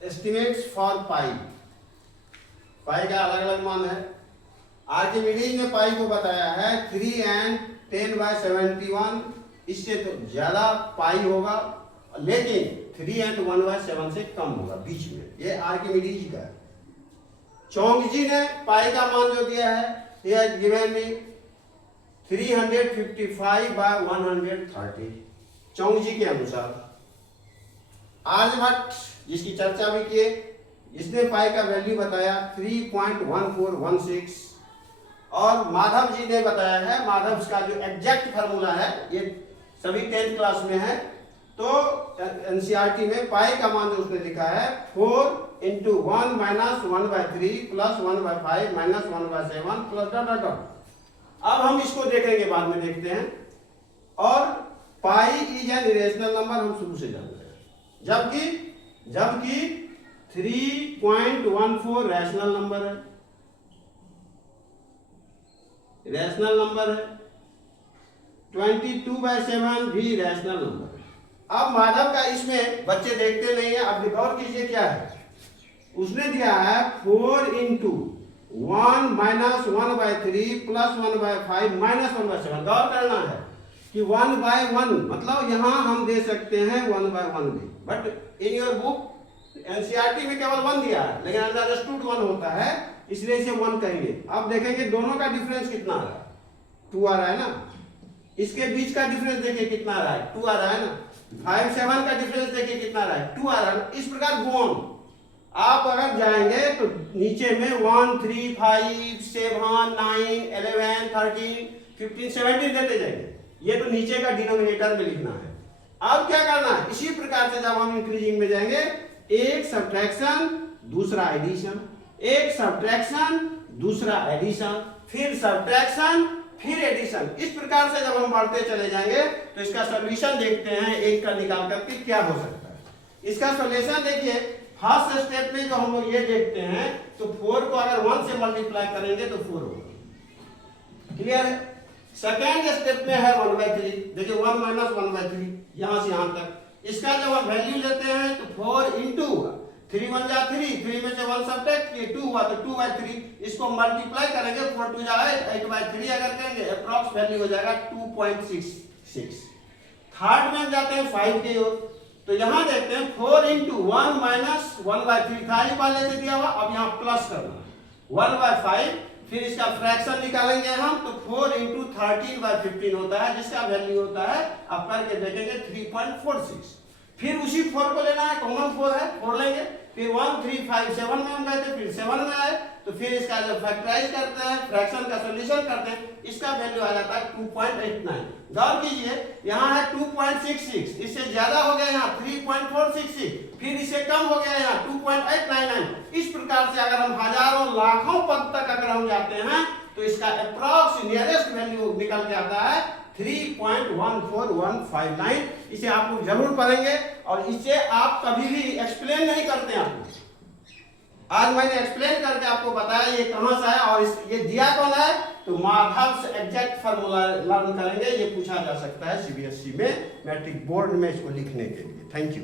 Estimates for पाई। पाई का अलग अलग मान है। आर्किमिडीज ने पाई को बताया है 3 and 10/71, इससे तो ज्यादा पाई होगा, लेकिन 3 and 1/7 से कम होगा बीच में। ये आर्किमिडीज का है। चोंगजी ने पाई का मान जो दिया है, ये गिवन मी 355/130 चोंगजी के अनुसार। आर्यभट्ट जिसकी चर्चा भी किए, इसने पाई का वैल्यू बताया 3.1416, और माधव जी ने बताया है, माधव का जो एग्जैक्ट फार्मूला है, ये सभी 10th क्लास में है, तो एनसीईआरटी में पाई का मान जो उसने लिखा है 4 × 1 - 1/3 + 1/5 - 1/7 प्लस डॉट डॉट डॉट। अब हम इसको देखेंगे, बाद में देखते हैं। और pi is an irrational number हम शुरू से जान रहे हैं, जबकि 3.14 रैशनल नंबर है, रैशनल नंबर है। 22/7 भी रैशनल नंबर है। अब माधव का इसमें बच्चे देखते नहीं है, अब गौर कीजिए क्या है। उसने दिया है 4 × 1 - 1/3 + 1/5 - 1/7। गौर करना है कि 1/1 मतलब यहां हम दे सकते हैं 1/1 भी, but in your book NCERT में केवल 1 दिया है, लेकिन अंडरस्टूड 1 होता है, इसलिए इसे 1 कहेंगे। अब देखेंगे दोनों का डिफरेंस कितना आ रहा है, 2 आ रहा है ना। इसके बीच का डिफरेंस देखिए कितना आ रहा है, 2 आ रहा है ना। 5 7 का डिफरेंस देखिए कितना आ रहा है, 2 आ रहा है। इस प्रकार गोन आप अगर जाएंगे तो नीचे में 1 3 5 7 9 11 13 15 17 देते जाएंगे। ये तो नीचे का डिनोमिनेटर में लिखना है। अब क्या करना है, इसी प्रकार से जब हम इंक्रीजिंग में जाएंगे, एक सब्ट्रैक्शन दूसरा एडिशन, एक सब्ट्रैक्शन दूसरा एडिशन, फिर सब्ट्रैक्शन फिर एडिशन। इस प्रकार से जब हम बढ़ते चले जाएंगे तो इसका सॉल्यूशन देखते हैं एक का निकाल करके क्या हो सकता है। इसका सॉल्यूशन देखिए, फर्स्ट स्टेप में जो हम लोग ये देखते हैं तो 4 को अगर 1 से मल्टीप्लाई करेंगे तो 4 होगा, क्लियर है। सेकेंड स्टेप में है 1/3, देखिए 1 - 1/3 यहां से यहां तक। इसका जब हम वैल्यू लेते हैं तो 4 × हुआ, 3 × 1 = 3, 3 में से 1 सब्ट्रैक्ट किए 2 हुआ तो 2/3। इसको मल्टीप्लाई करेंगे 4 × 2 = 8/3 अगर करेंगे, अप्रॉक्स वैल्यू हो जाएगा 2.66। थर्ड में जाते हैं 5 के ओर, तो यहां देखते हैं 4 × 1 - 1/3 था ही पहले से दिया हुआ, अब यहां प्लस करना 1/5, फिर इसका फ्रैक्शन निकालेंगे हम तो 4 × 13/15 होता है, जिसका वैल्यू होता है, अब करके देखेंगे 3.46। फिर उसी 4 को लेना है, कॉमन 4 है, 4 लेंगे, फिर 1 3 5 7 में हम गए थे, फिर 7 में आए, तो फिर इसका जब फैक्टराइज करते हैं, फ्रैक्शन का सॉल्यूशन करते हैं, इसका वैल्यू आ जाता है 2.89। गौर कीजिए, यहाँ है 2.66, इससे ज्यादा हो गया यहाँ 3.466, फिर इससे कम हो गया यहाँ 2.899। इस प्रकार से अगर हम हजारों लाखों पद तक अगर हम जाते हैं तो इसका अप्रॉक्स नियरेस्ट वैल्यू निकल के आता है 3.14159। इसे आप लोग जरूर पढ़ेंगे और इसे आप कभी भी एक्सप्लेन नहीं करते हैं आपको। आज मैंने एक्सप्लेन करके आपको बताया ये कहां से आया और ये दिया कौन है, तो माधव से एग्जैक्ट फार्मूला लर्न करेंगे। ये पूछा जा सकता है सीबीएसई में, मैट्रिक बोर्ड में इसको लिखने के लिए। Thank you.